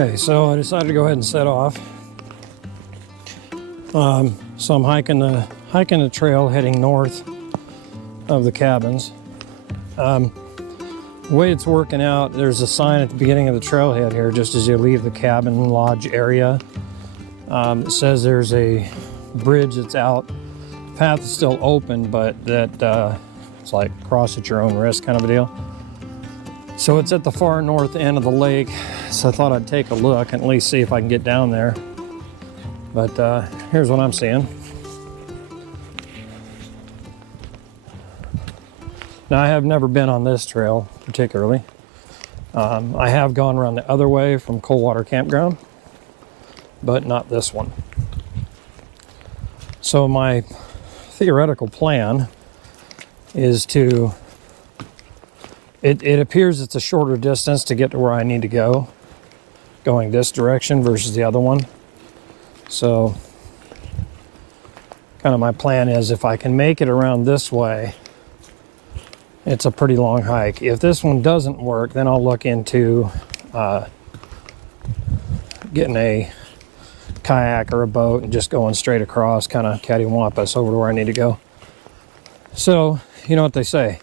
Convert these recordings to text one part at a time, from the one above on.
Okay, so I decided to go ahead and set off. So I'm hiking the trail heading north of the cabins. The way it's working out, there's a sign at the beginning of the trailhead here, just as you leave the cabin lodge area. It says there's a bridge that's out. The path is still open, but that it's like cross at your own risk kind of a deal. So it's at the far north end of the lake, so I thought I'd take a look and at least see if I can get down there. But here's what I'm seeing. Now, I have never been on this trail particularly. I have gone around the other way from Coldwater Campground, but not this one. So my theoretical plan is to, it appears it's a shorter distance to get to where I need to go, going this direction versus the other one. So kind of my plan is, if I can make it around this way, it's a pretty long hike. If this one doesn't work, then I'll look into getting a kayak or a boat and just going straight across, kind of cattywampus over to where I need to go. So, you know what they say.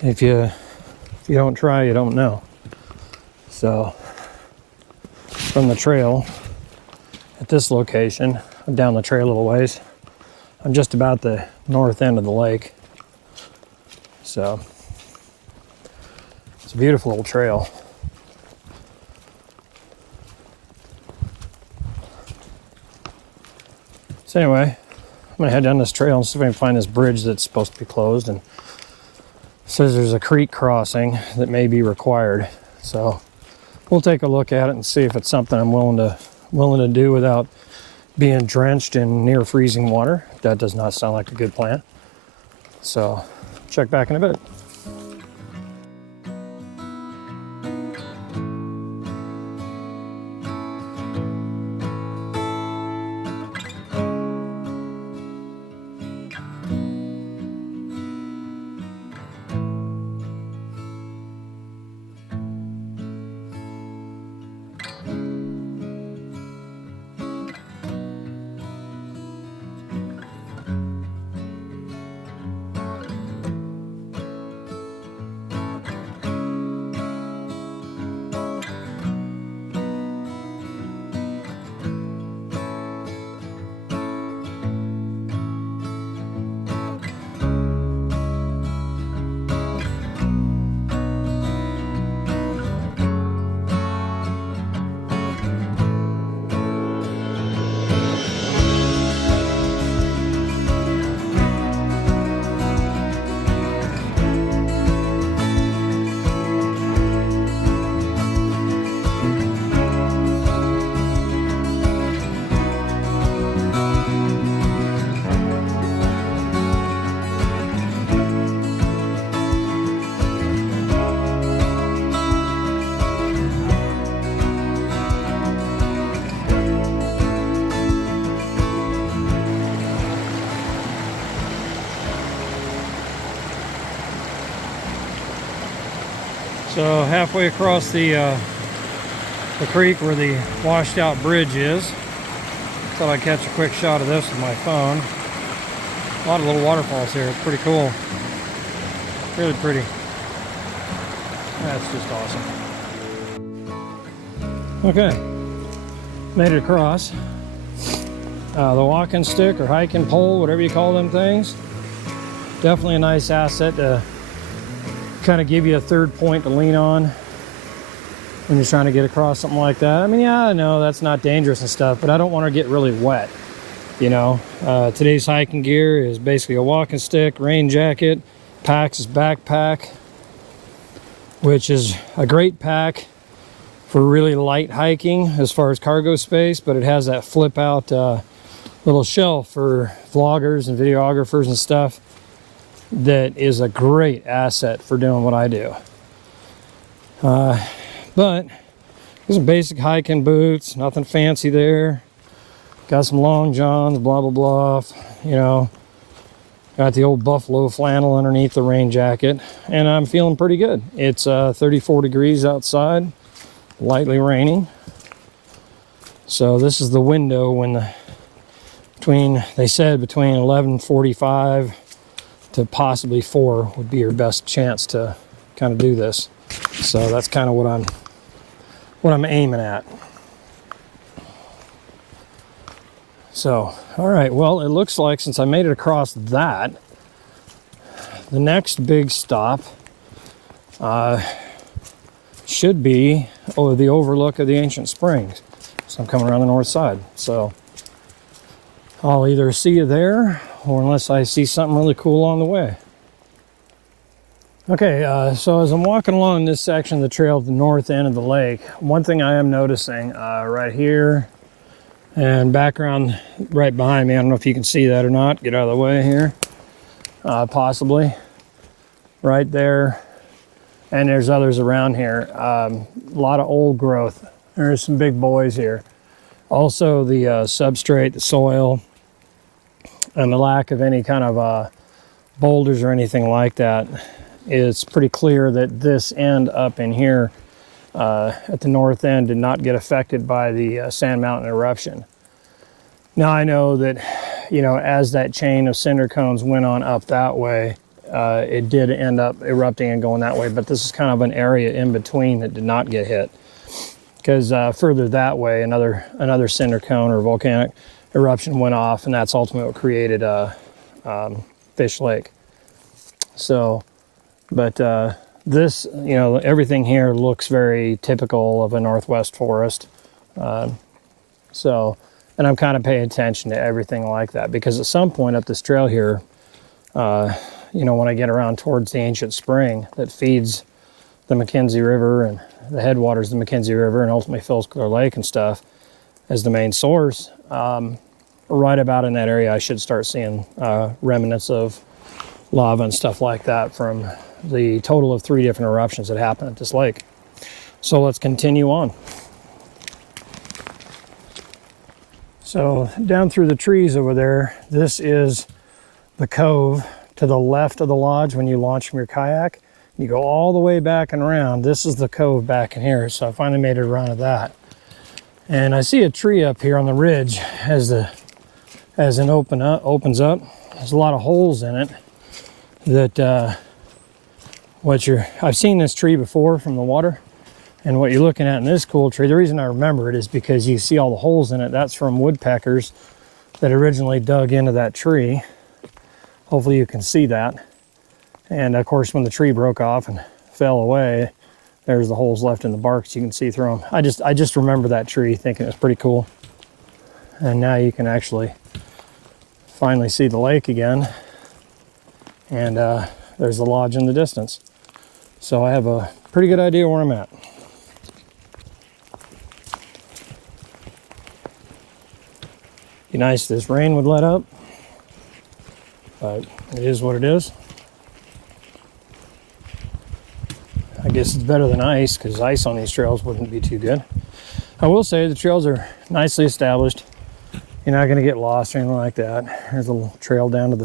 If you don't try, you don't know. So, from the trail at this location, I'm down the trail a little ways. I'm just about the north end of the lake. So, it's a beautiful little trail. So anyway, I'm gonna head down this trail and see if I can find this bridge that's supposed to be closed, and it says there's a creek crossing that may be required. So we'll take a look at it and see if it's something I'm willing to do without being drenched in near freezing water. That does not sound like a good plan. So check back in a bit. So halfway across the creek where the washed out bridge is, thought I'd catch a quick shot of this with my phone. A lot of little waterfalls here. It's pretty cool. Really pretty. That's just awesome. Okay, made it across. The walking stick or hiking pole, whatever you call them things. Definitely a nice asset to kind of give you a third point to lean on when you're trying to get across something like that. I mean, yeah, I know that's not dangerous and stuff, but I don't want to get really wet. You know, today's hiking gear is basically a walking stick, rain jacket, Pax's backpack, which is a great pack for really light hiking as far as cargo space, but it has that flip out little shelf for vloggers and videographers and stuff. That is a great asset for doing what I do. But there's some basic hiking boots, nothing fancy there. Got some long johns, blah, blah, blah. You know, got the old buffalo flannel underneath the rain jacket, and I'm feeling pretty good. It's 34 degrees outside. lightly raining. So this is the window when they said between 11:45 to possibly 4 would be your best chance to kind of do this. So that's kind of what I'm aiming at. So, all right, well, it looks like since I made it across that, the next big stop should be the overlook of the ancient springs. So I'm coming around the north side. So I'll either see you there, or unless I see something really cool on the way. Okay, so as I'm walking along this section of the trail at the north end of the lake, one thing I am noticing right here and background right behind me, I don't know if you can see that or not, get out of the way here, possibly, right there, and there's others around here, a lot of old growth. There's some big boys here. Also the substrate, the soil, and the lack of any kind of boulders or anything like that, it's pretty clear that this end up in here at the north end did not get affected by the Sand Mountain eruption. Now I know that, you know, as that chain of cinder cones went on up that way, it did end up erupting and going that way, but this is kind of an area in between that did not get hit. Because further that way, another cinder cone or volcanic eruption went off, and that's ultimately what created Fish Lake. So, but this, you know, everything here looks very typical of a Northwest forest. So, and I'm kind of paying attention to everything like that, because at some point up this trail here, you know, when I get around towards the ancient spring that feeds the McKenzie River and the headwaters of the McKenzie River and ultimately fills Clear Lake and stuff as the main source, right about in that area I should start seeing remnants of lava and stuff like that from the total of 3 different eruptions that happened at this lake. So let's continue on. So down through the trees over there, this is the cove to the left of the lodge when you launch from your kayak. You go all the way back and around. This is the cove back in here. So I finally made it around to that. And I see a tree up here on the ridge as it opens up. There's a lot of holes in it that I've seen this tree before from the water. And what you're looking at in this cool tree, the reason I remember it is because you see all the holes in it. That's from woodpeckers that originally dug into that tree. Hopefully you can see that. And of course, when the tree broke off and fell away, there's the holes left in the bark so you can see through them. I just remember that tree thinking it was pretty cool. And now you can actually finally see the lake again. And there's the lodge in the distance. So I have a pretty good idea where I'm at. Be nice if this rain would let up, but it is what it is. I guess it's better than ice, because ice on these trails wouldn't be too good. I will say the trails are nicely established. You're not going to get lost or anything like that. There's a little trail down to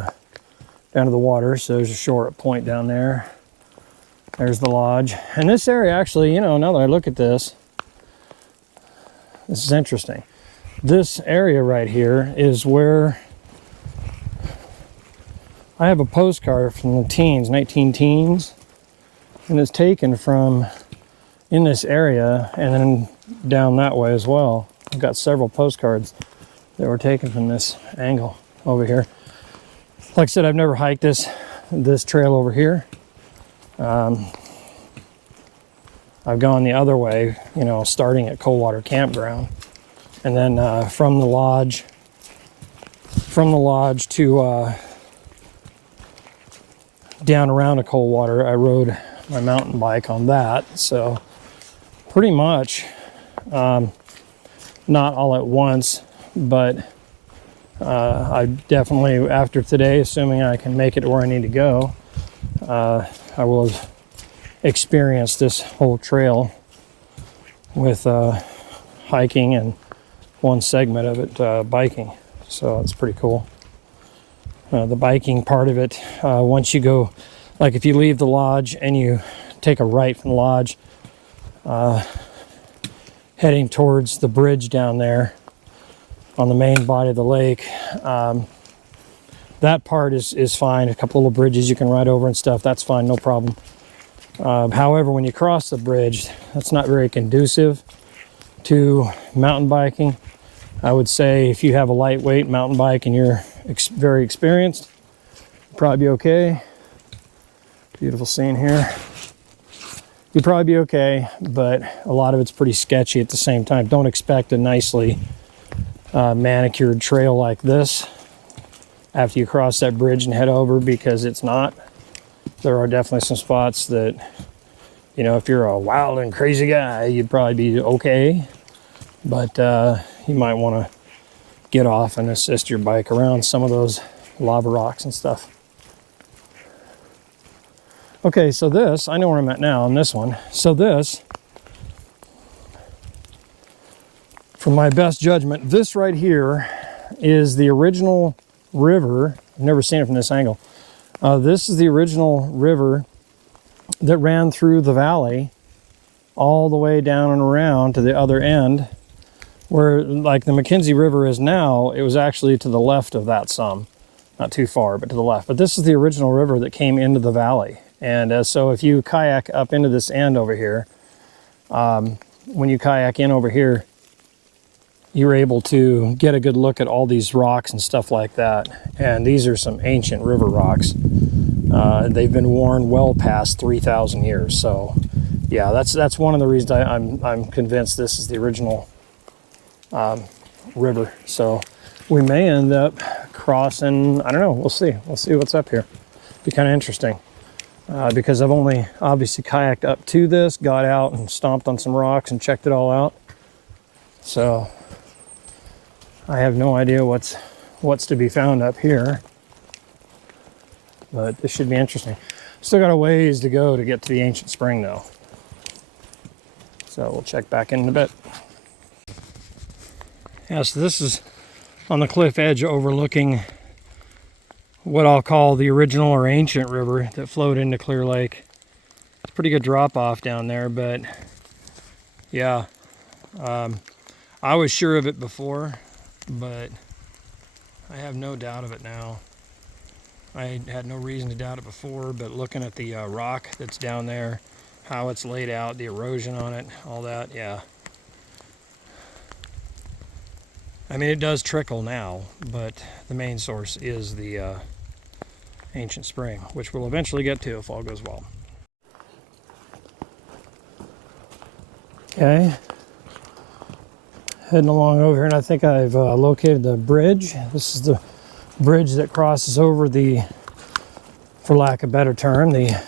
the water, so there's a short point down there. There's the lodge. And this area actually, you know, now that I look at this is interesting. This area right here is where I have a postcard from the teens, 19 teens, and it's taken from in this area and then down that way as well. I've got several postcards that were taken from this angle over here. Like I said, I've never hiked this trail over here. I've gone the other way, you know, starting at Coldwater Campground, and then from the lodge to down around to Coldwater, I rode my mountain bike on that. So pretty much not all at once, but I definitely, after today, assuming I can make it to where I need to go, I will experience this whole trail with hiking and one segment of it biking. So it's pretty cool. The biking part of it, once you go, like if you leave the lodge and you take a right from the lodge, heading towards the bridge down there on the main body of the lake. That part is fine. A couple little bridges you can ride over and stuff, that's fine, no problem. However, when you cross the bridge, that's not very conducive to mountain biking. I would say if you have a lightweight mountain bike and you're very experienced, you'll probably be okay. Beautiful scene here. You'd probably be okay, but a lot of it's pretty sketchy at the same time. Don't expect a nicely manicured trail like this after you cross that bridge and head over, because it's not. There are definitely some spots that, you know, if you're a wild and crazy guy, you'd probably be okay, but you might want to get off and assist your bike around some of those lava rocks and stuff. Okay, so this, I know where I'm at now on this one. So this, from my best judgment, this right here is the original river. I've never seen it from this angle. This is the original river that ran through the valley all the way down and around to the other end, where like the McKenzie River is now. It was actually to the left of that some, not too far, but to the left. But this is the original river that came into the valley. And so if you kayak up into this end over here, when you kayak in over here, you're able to get a good look at all these rocks and stuff like that. And these are some ancient river rocks. They've been worn well past 3,000 years. So yeah, that's one of the reasons I'm convinced this is the original river. So we may end up crossing, I don't know, we'll see what's up here. Be kind of interesting. Because I've only obviously kayaked up to this, got out and stomped on some rocks and checked it all out. So I have no idea what's to be found up here, but this should be interesting. Still got a ways to go to get to the ancient spring though. So we'll check back in a bit. Yeah, so this is on the cliff edge overlooking what I'll call the original or ancient river that flowed into Clear Lake. It's a pretty good drop off down there, but yeah, I was sure of it before, but I have no doubt of it now. I had no reason to doubt it before, but looking at the rock that's down there, how it's laid out, the erosion on it, all that, yeah. I mean, it does trickle now, but the main source is the ancient spring, which we'll eventually get to if all goes well. Okay, heading along over here, and I think I've located the bridge. This is the bridge that crosses over the, for lack of a better term, the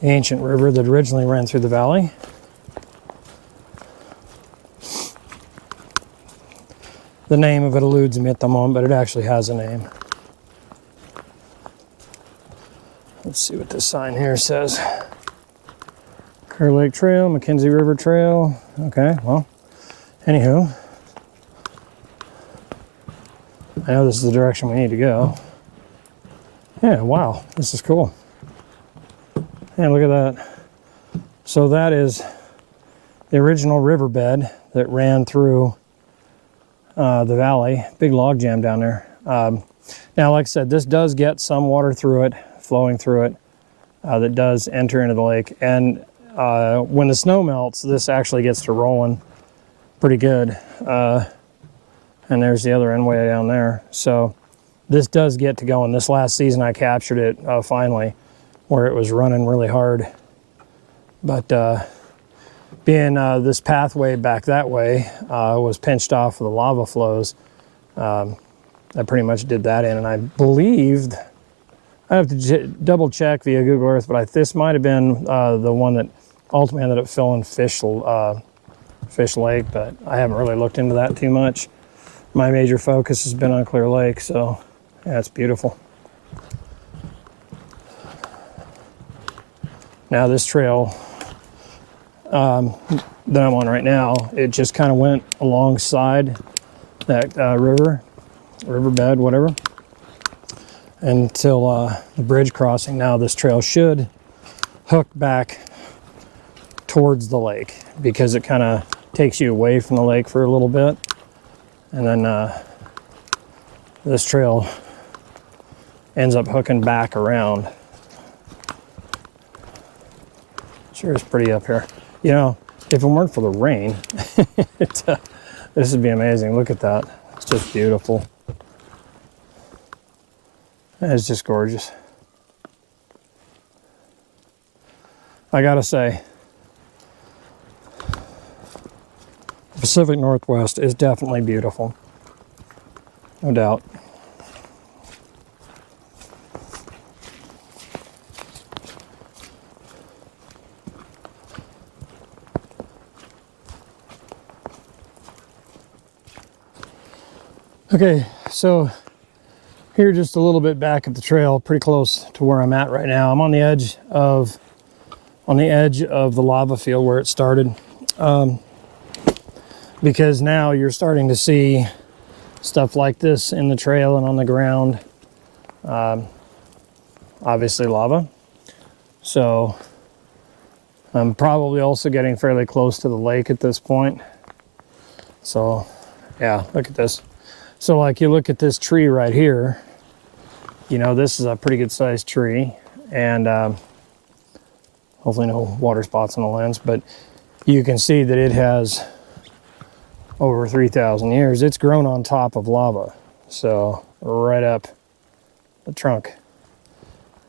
ancient river that originally ran through the valley. The name of it eludes me at the moment, but it actually has a name. Let's see what this sign here says. Clear Lake Trail, McKenzie River Trail. Okay, well, anywho, I know this is the direction we need to go. Yeah, wow, this is cool. Yeah, look at that. So that is the original riverbed that ran through the valley. Big log jam down there. Now, like I said, this does get some water through it, flowing through it, that does enter into the lake. And when the snow melts, this actually gets to rolling pretty good. And there's the other end way down there. So this does get to going. This last season I captured it finally, where it was running really hard. But being this pathway back that way was pinched off of the lava flows, I pretty much did that in. And I believed, I have to double check via Google Earth, but this might have been the one that ultimately ended up filling Fish Lake, but I haven't really looked into that too much. My major focus has been on Clear Lake, so yeah, it's beautiful. Now this trail that I'm on right now, it just kind of went alongside that riverbed, whatever, until the bridge crossing. Now this trail should hook back towards the lake because it kind of takes you away from the lake for a little bit. And then this trail ends up hooking back around. Sure is pretty up here. You know, if it weren't for the rain, this would be amazing. Look at that. It's just beautiful. It's just gorgeous. I gotta say, the Pacific Northwest is definitely beautiful. No doubt. Okay, so here just a little bit back at the trail, pretty close to where I'm at right now. I'm on the edge of the lava field where it started, because now you're starting to see stuff like this in the trail and on the ground. Obviously lava. So I'm probably also getting fairly close to the lake at this point. So yeah, look at this. So like you look at this tree right here, you know, this is a pretty good sized tree, and hopefully no water spots on the lens, but you can see that it has over 3,000 years. It's grown on top of lava. So right up the trunk.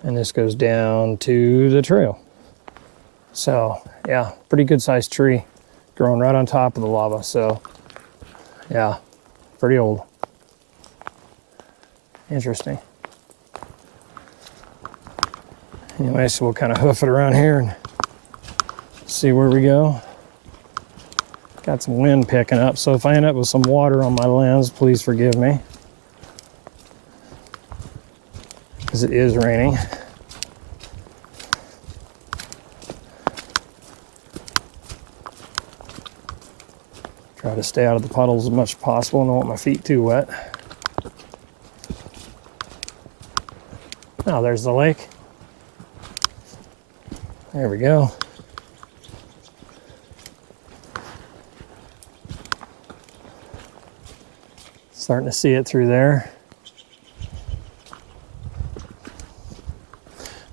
And this goes down to the trail. So yeah, pretty good sized tree growing right on top of the lava. So yeah, pretty old. Interesting. Anyway, so we'll kind of hoof it around here and see where we go. Got some wind picking up, so if I end up with some water on my lens, please forgive me, because it is raining. Try to stay out of the puddles as much as possible. I don't want my feet too wet. Oh, there's the lake. There we go. Starting to see it through there.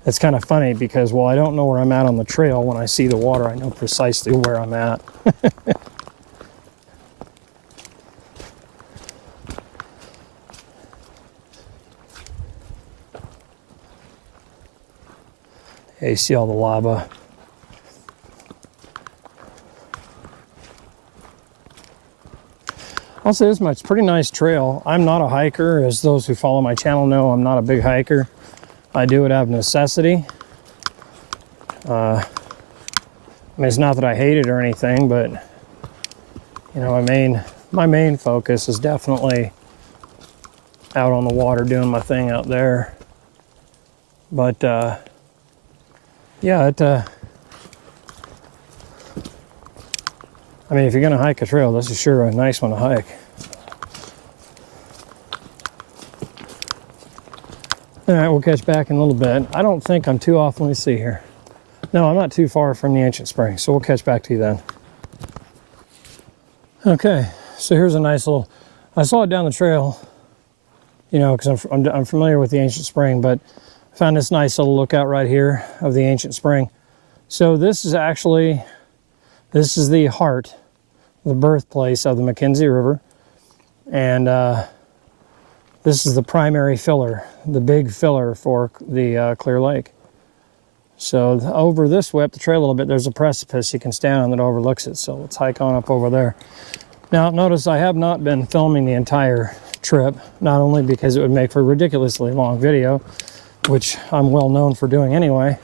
It's kind of funny because, well, I don't know where I'm at on the trail. When I see the water, I know precisely where I'm at. Yeah, you see all the lava. I'll say this much, pretty nice trail. I'm not a hiker, as those who follow my channel know. I'm not a big hiker. I do it out of necessity. I mean, it's not that I hate it or anything, but you know, my main focus is definitely out on the water doing my thing out there. But yeah, I mean, if you're gonna hike a trail, this is sure a nice one to hike. All right, we'll catch back in a little bit. I don't think I'm too off. Let me see here. No, I'm not too far from the ancient spring, so we'll catch back to you then. Okay, so here's a nice little, I saw it down the trail, you know, because I'm familiar with the ancient spring, but I found this nice little lookout right here of the ancient spring. So this is actually, this is the heart, the birthplace of the Mackenzie River, and this is the primary filler, the big filler for the Clear Lake. So over this way up the trail a little bit, there's a precipice you can stand on that overlooks it. So let's hike on up over there. Now notice I have not been filming the entire trip, not only because it would make for a ridiculously long video, which I'm well known for doing anyway,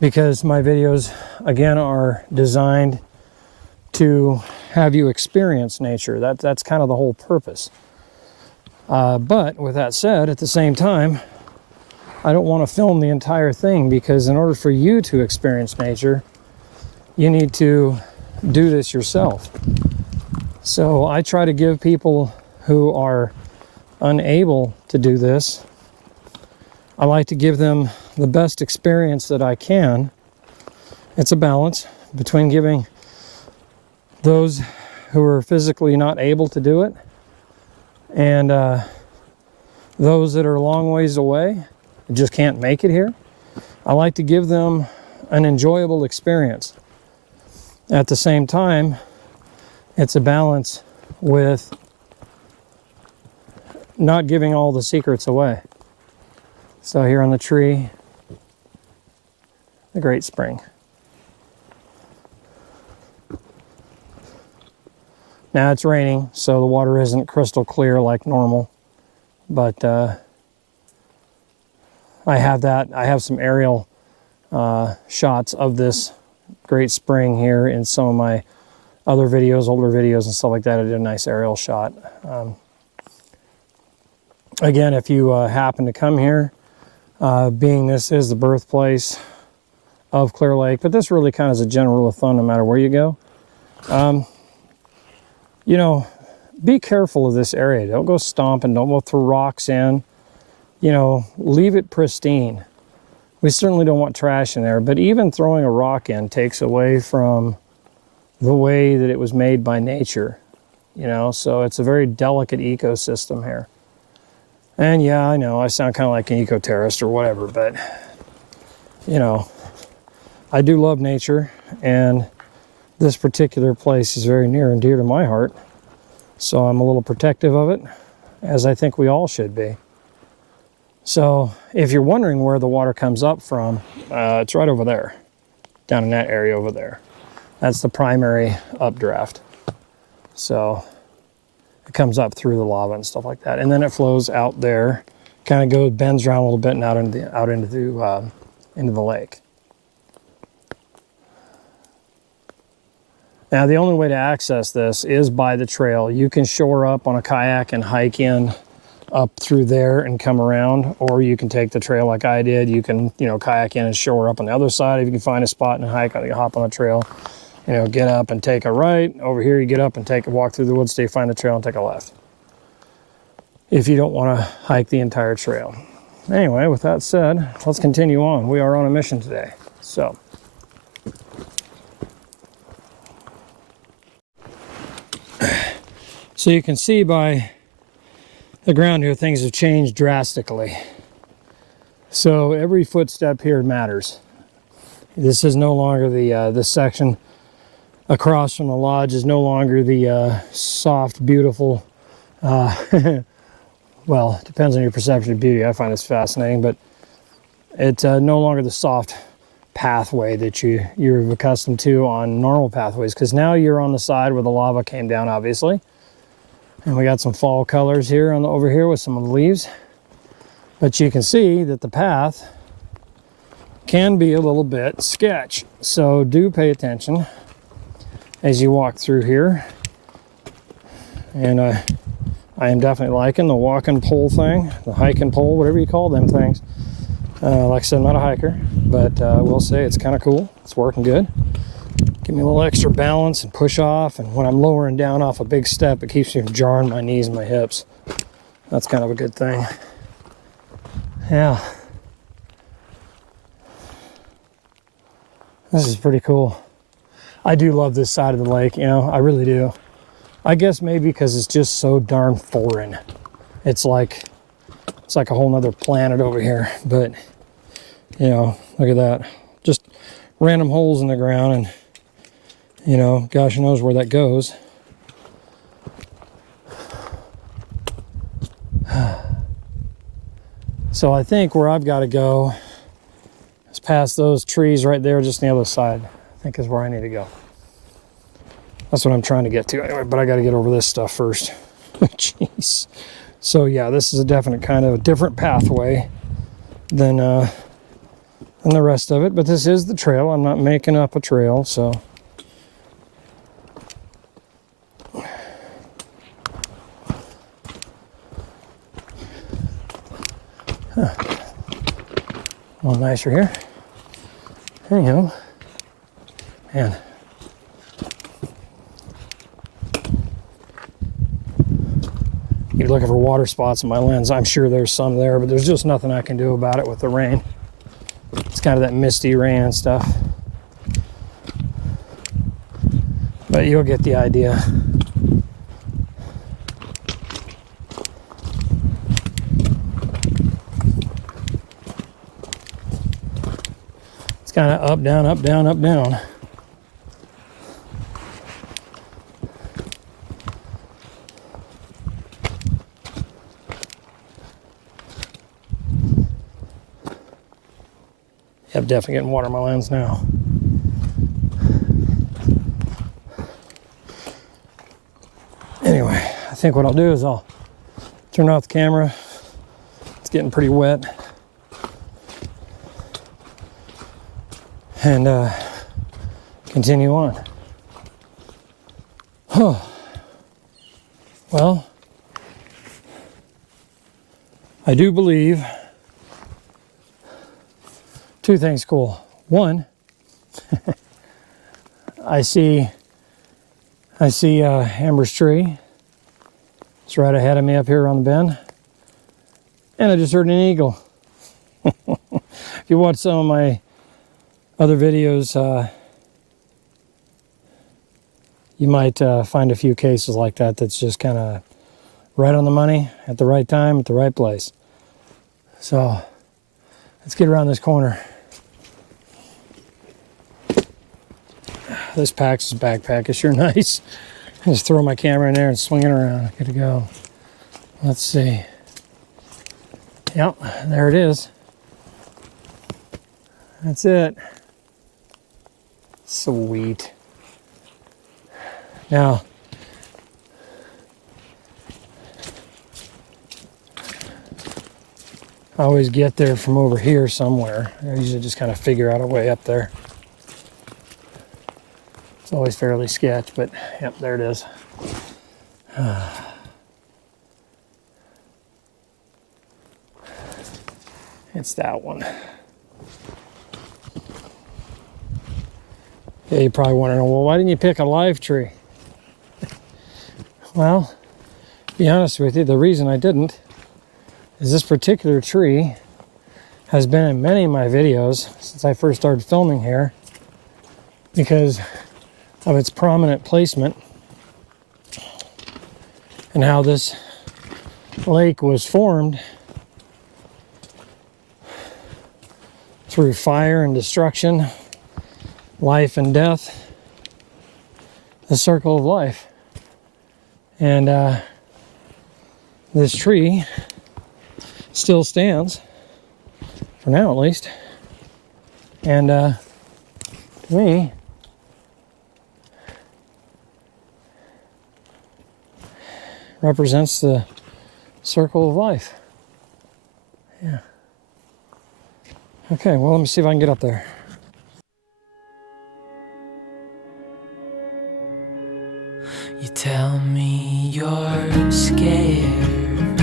because my videos, again, are designed to have you experience nature. That's kind of the whole purpose. But with that said, at the same time, I don't want to film the entire thing, because in order for you to experience nature, you need to do this yourself. So I try to give people who are unable to do this, I like to give them the best experience that I can. It's a balance between giving those who are physically not able to do it, and those that are a long ways away, just can't make it here. I like to give them an enjoyable experience. At the same time, it's a balance with not giving all the secrets away. So here on the tree, the Great Spring. Now it's raining, so the water isn't crystal clear like normal, but I have some aerial shots of this Great Spring here in some of my other videos, older videos and stuff like that. I did a nice aerial shot. Again, if you happen to come here, being this is the birthplace of Clear Lake, but this really kind of is a general rule of thumb no matter where you go. You know, be careful of this area. Don't go stomping, don't go throw rocks in. You know, leave it pristine. We certainly don't want trash in there, but even throwing a rock in takes away from the way that it was made by nature. You know, so it's a very delicate ecosystem here. And yeah, I know I sound kind of like an eco-terrorist or whatever, but you know, I do love nature, and this particular place is very near and dear to my heart. So I'm a little protective of it, as I think we all should be. So if you're wondering where the water comes up from, it's right over there, down in that area over there. That's the primary updraft. So it comes up through the lava and stuff like that, and then it flows out there, kind of goes, bends around a little bit, and out into the lake. Now the only way to access this is by the trail. You can shore up on a kayak and hike in up through there and come around, or you can take the trail like I did. You can, you know, kayak in and shore up on the other side. If you can find a spot and hike, you hop on a trail, you know, get up and take a right. Over here you get up and take a walk through the woods till you find the trail and take a left, if you don't want to hike the entire trail. Anyway, with that said, let's continue on. We are on a mission today. So you can see by the ground here, things have changed drastically. So every footstep here matters. This is no longer this section across from the lodge is no longer the soft, beautiful, well, it depends on your perception of beauty. I find this fascinating, but it's no longer the soft pathway that you're accustomed to on normal pathways, because now you're on the side where the lava came down, obviously. And we got some fall colors here over here with some of the leaves. But you can see that the path can be a little bit sketch. So do pay attention as you walk through here. And I am definitely liking the walking pole thing, the hiking pole, whatever you call them things. Like I said, I'm not a hiker, but I will say it's kind of cool. It's working good. Give me a little extra balance and push off, and when I'm lowering down off a big step, it keeps me from jarring my knees and my hips. That's kind of a good thing. Yeah. This is pretty cool. I do love this side of the lake, you know, I really do. I guess maybe because it's just so darn foreign. It's like a whole nother planet over here, but you know, look at that. Just random holes in the ground, and you know, gosh knows where that goes. So I think where I've got to go is past those trees right there, just on the other side. I think is where I need to go. That's what I'm trying to get to anyway, but I got to get over this stuff first. Jeez. So yeah, this is a definite kind of a different pathway than the rest of it, but this is the trail. I'm not making up a trail, so. Huh. A little nicer here. Anyhow, man. You're looking for water spots in my lens. I'm sure there's some there, but there's just nothing I can do about it with the rain. It's kind of that misty rain and stuff. but you'll get the idea. It's kind of up, down, up, down, up, down. I'm definitely getting water in my lens now. Anyway, I think what I'll do is I'll turn off the camera. It's getting pretty wet. And continue on. Well, I do believe two things cool. One, I see Amberdogs Tree. It's right ahead of me up here on the bend. And I just heard an eagle. If you watch some of my other videos, you might find a few cases like that that's just kind of right on the money, at the right time, at the right place. So let's get around this corner. This backpack is sure nice. Just throw my camera in there and swing it around. Good to go. Let's see. Yep, there it is. That's it. Sweet. Now, I always get there from over here somewhere. I usually just kind of figure out a way up there. It's always fairly sketch, but yep, there it is. It's that one. Yeah, you're probably wondering, well, why didn't you pick a live tree? Well, to be honest with you, the reason I didn't is this particular tree has been in many of my videos since I first started filming here because of its prominent placement and how this lake was formed through fire and destruction, life and death, the circle of life. And this tree still stands, for now at least, and to me, represents the circle of life. Yeah. Okay, well, let me see if I can get up there. You tell me you're scared.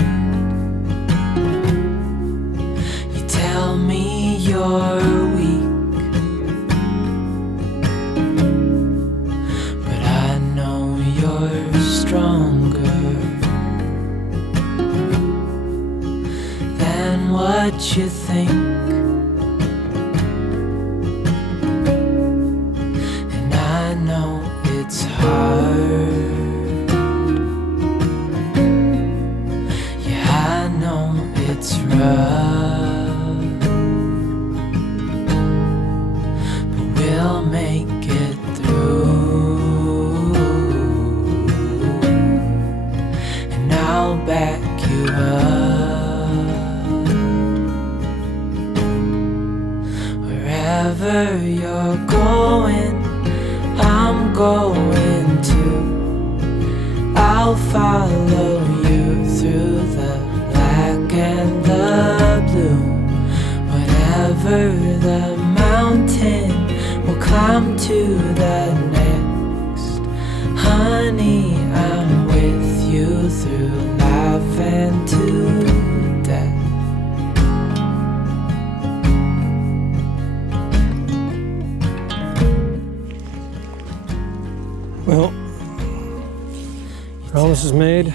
You tell me you're weak. But I know you're stronger than what you think. And I know it's hard. It's rough, but we'll make it through, and I'll back you up. Wherever you're going, I'm going to. I'll follow you through the and the blue. Whatever the mountain, we'll climb to the next. Honey, I'm with you through life and to death. Well, promise is made.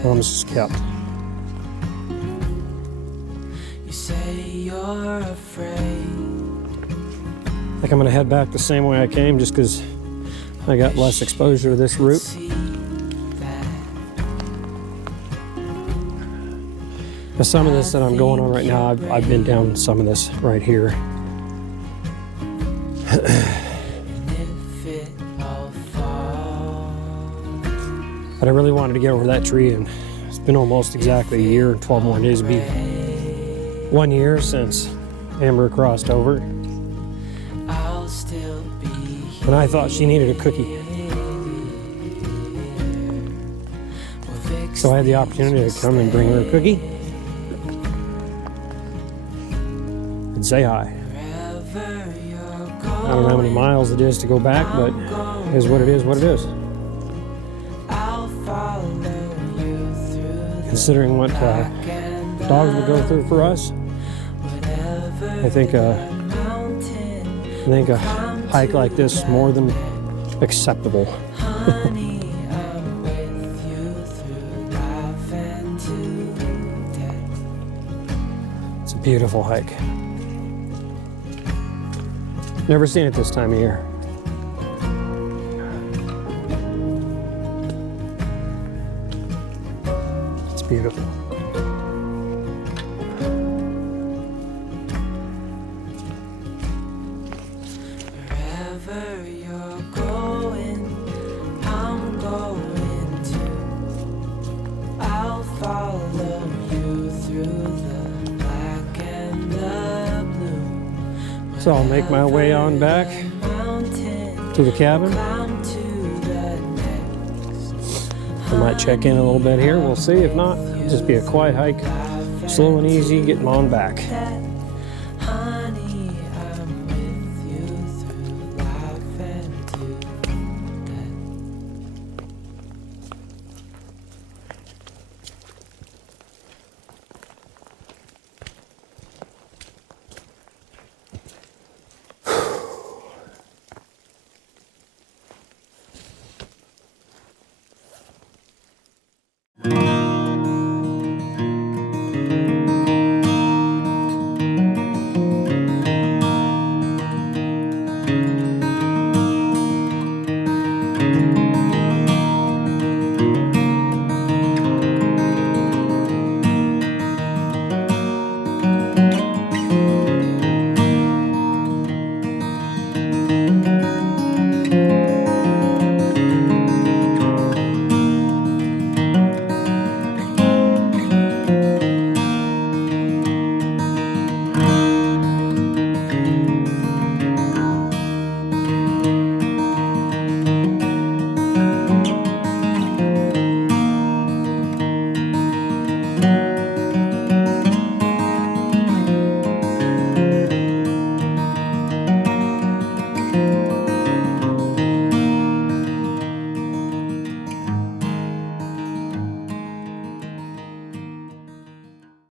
Promise is kept. You say you're afraid. I think I'm gonna head back the same way I came just because I got less exposure to this route. But some of this that I'm going on right now, I've been down some of this right here. But I really wanted to get over that tree, and it's been almost exactly a year and 12 more days. It'll be 1 year since Amber crossed over. And I thought she needed a cookie. So I had the opportunity to come and bring her a cookie and say hi. I don't know how many miles it is to go back, but it is what it is, what it is. Considering what dogs would go through for us, I think a hike like this is more than acceptable. It's a beautiful hike. Never seen it this time of year. It's beautiful. Wherever you're going, I'm going to. I'll follow you through the black and the blue. So I'll make my way on back to the cabin. I might check in a little bit here. We'll see. If not, it'll just be a quiet hike, slow and easy, getting on back.